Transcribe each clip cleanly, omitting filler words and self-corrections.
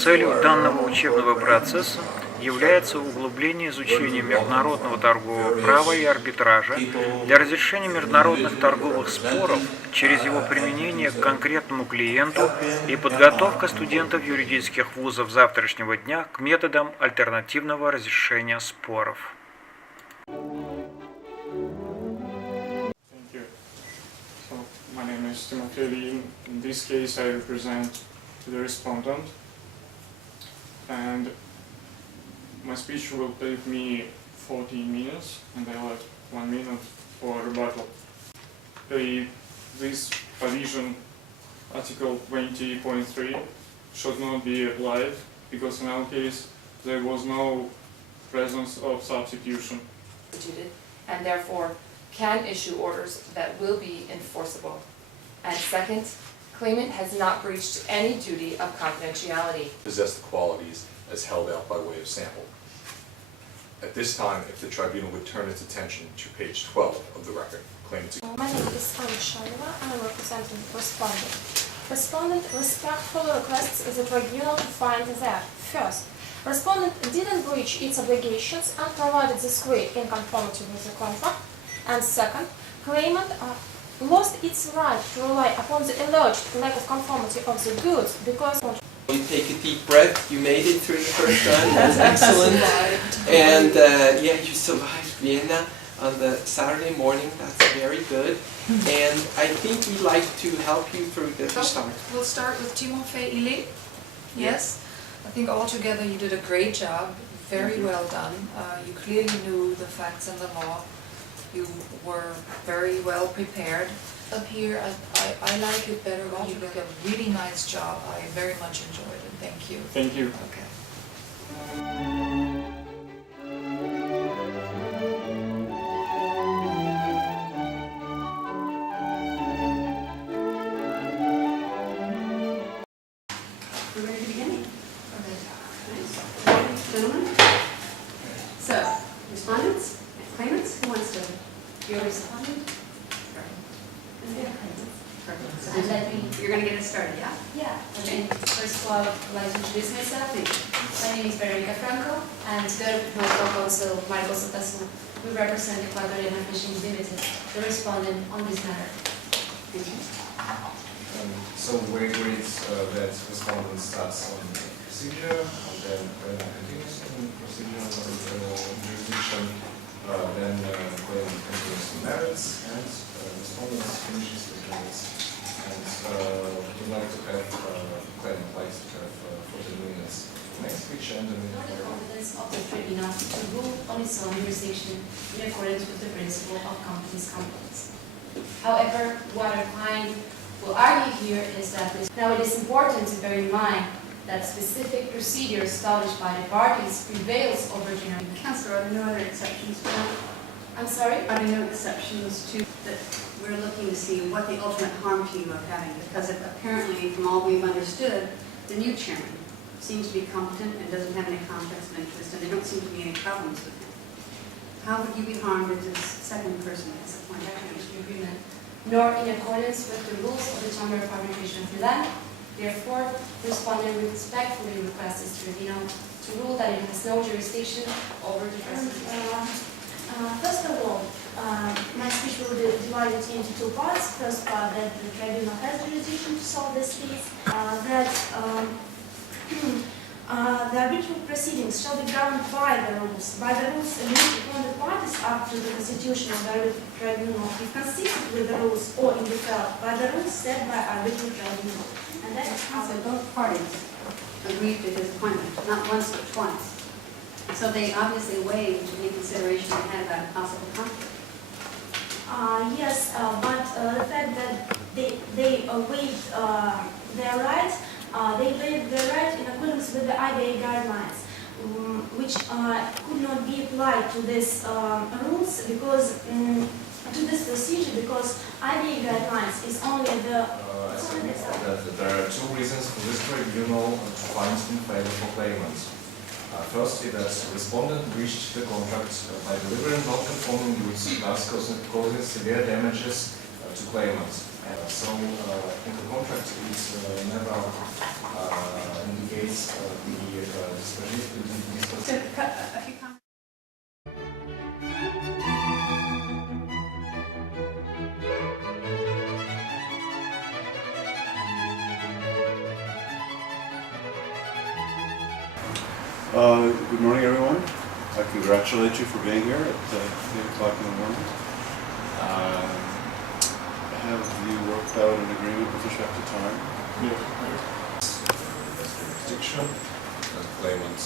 Целью данного учебного процесса является углубление изучения международного торгового права и арбитража для разрешения международных торговых споров через его применение к конкретному клиенту и подготовка студентов юридических вузов завтрашнего дня к методам альтернативного разрешения споров. My name is Timothy. In this case, I represent the respondent, and my speech will take me 14 minutes, and I will have 1 minute for rebuttal. This provision, Article 20.3, should not be applied because in our case there was no presence of substitution. And therefore can issue orders that will be enforceable. And second, claimant has not breached any duty of confidentiality. Possess the qualities as held out by way of sample. At this time, if the tribunal would turn its attention to page 12 of the record, claimant's... My name is Anna, and I'm representing respondent. Respondent respectfully requests the tribunal to find that, first, respondent didn't breach its obligations and provided the square in conformity with the contract, and second, claimant lost its right to rely upon the alleged lack of conformity of the goods because... You take a deep breath, you made it through the first round, that's excellent. And yeah, you survived Vienna on the Saturday morning, that's very good. And I think we'd like to help you through the start. We'll start with Timofey. Yes, I think altogether you did a great job, very well done. You clearly knew the facts and the law. You were very well prepared. Up here, I like it better when you did a really nice job. I very much enjoyed it. Thank you. Thank you. Okay. We're ready to begin. Gentlemen? So, respondents, claimants, who wants to? You're respondent? And you're going to get us started, yeah? Yeah. Okay. First of all, I'd like to introduce myself. My name is Veronica Franco, and together with my co-counsel, Marcos Otasu, we represent Ecuadorian Fishing Limited, the respondent on this matter. So we agreed that respondent starts on procedure, and then continues in procedure or jurisdiction, then claimant continues in merits, and respondent finishes with merits. And we'd like to have, claimant likes to have 14 minutes for next speech and a minute The for... competence of the tribunal to rule on its own jurisdiction in accordance with the principle of competence competence. However, what our client will argue here is that now it is important to bear in mind that specific procedure established by the parties prevails over general. Counsellor, are there no other exceptions to that? I'm sorry? Are there no exceptions to that? We're looking to see what the ultimate harm to you of having, because apparently, from all we've understood, the new chairman seems to be competent and doesn't have any conflicts of interest, and there don't seem to be any problems with him. How would you be harmed if this second person is appointed? Agreement, nor in accordance with the rules of the Chamber of Arbitration of Milan. Therefore, the respondent respectfully requests this tribunal to rule that it has no jurisdiction over the present. First of all, my speech will be divided into two parts. First part, that the tribunal has jurisdiction to solve this case, that the arbitral proceedings shall be governed by the rules agreed upon the parties up to the constitution of the arbitral tribunal, if consistent with the rules or in default by the rules set by arbitral tribunal. And that is how So both parties agreed to his appointment, not once but twice. So they obviously waived any consideration they had about a possible conflict. Yes, but the fact that they waived their rights, they waived their right in accordance with the IBA guidelines, which could not be applied to this rules because to this procedure because IBA guidelines is only the. There are two reasons for this tribunal to find in favor for claimants. Firstly, that respondent breached the contract by delivering non-conforming goods, thus causing severe damages to claimants. So in the contract it never indicates the disposition. Good morning, everyone. I congratulate you for being here at 8 o'clock in the morning. Have you worked out an agreement with respect to time? Yes. Jurisdiction, claimant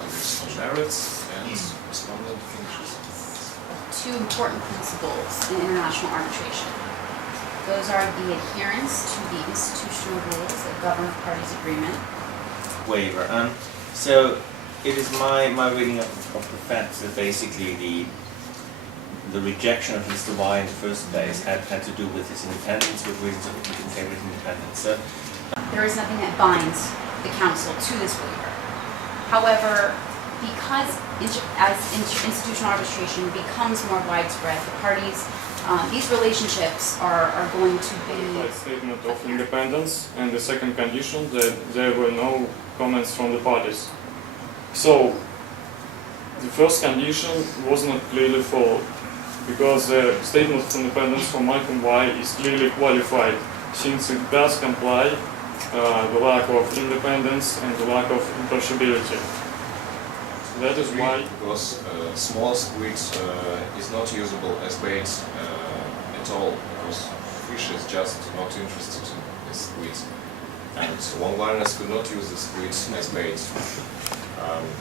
argues on merits, and respondent finishes. Two important principles in international arbitration. Those are the adherence to the institutional rules that govern the parties' agreement. Waiver. So it is my reading of the facts that basically the rejection of Mr. Y in the first place had to do with his independence, with reasons of his independence. So There is nothing that binds the council to this waiver. However, because as institutional arbitration becomes more widespread, the parties, these relationships are going to be... Statement of independence, and the second condition that there were no comments from the parties. So, the first condition was not clearly followed, because the statement of independence from Malcolm Y is clearly qualified, since it does comply the lack of independence and the lack of impartiality. That is why... Because small squid is not usable as bait at all, because fish is just not interested in the squid. And long-liners could not use the squid as bait.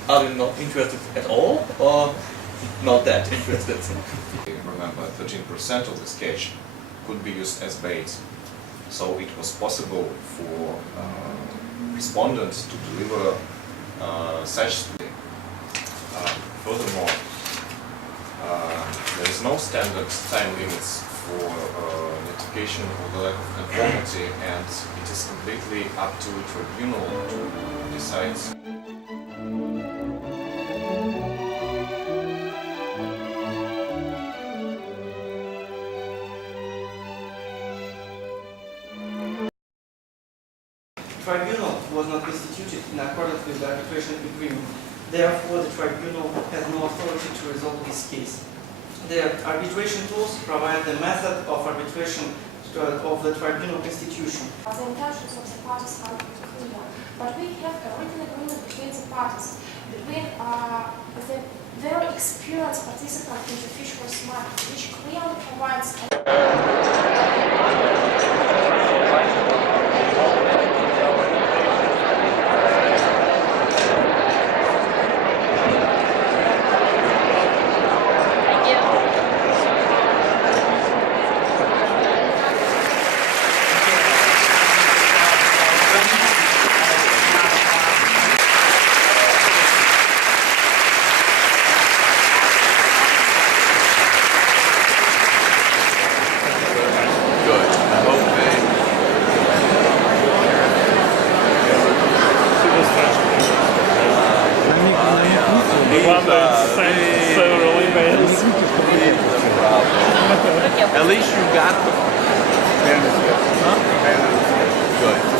are they not interested at all, or not that interested? Remember, 13% of this catch could be used as bait. So it was possible for respondents to deliver such squid. Furthermore, there is no standard time limits for notification of the lack of conformity, and it is completely up to the tribunal to decide. Tribunal was not constituted in accordance with the arbitration agreement. Therefore, the tribunal has no authority to resolve this case. The arbitration tools provide the method of arbitration of the tribunal constitution. The intentions of the parties are clear, but we have a written agreement between the parties, between the very experienced participant in the fisheries market, which clearly provides At least you got them. Huh? Good.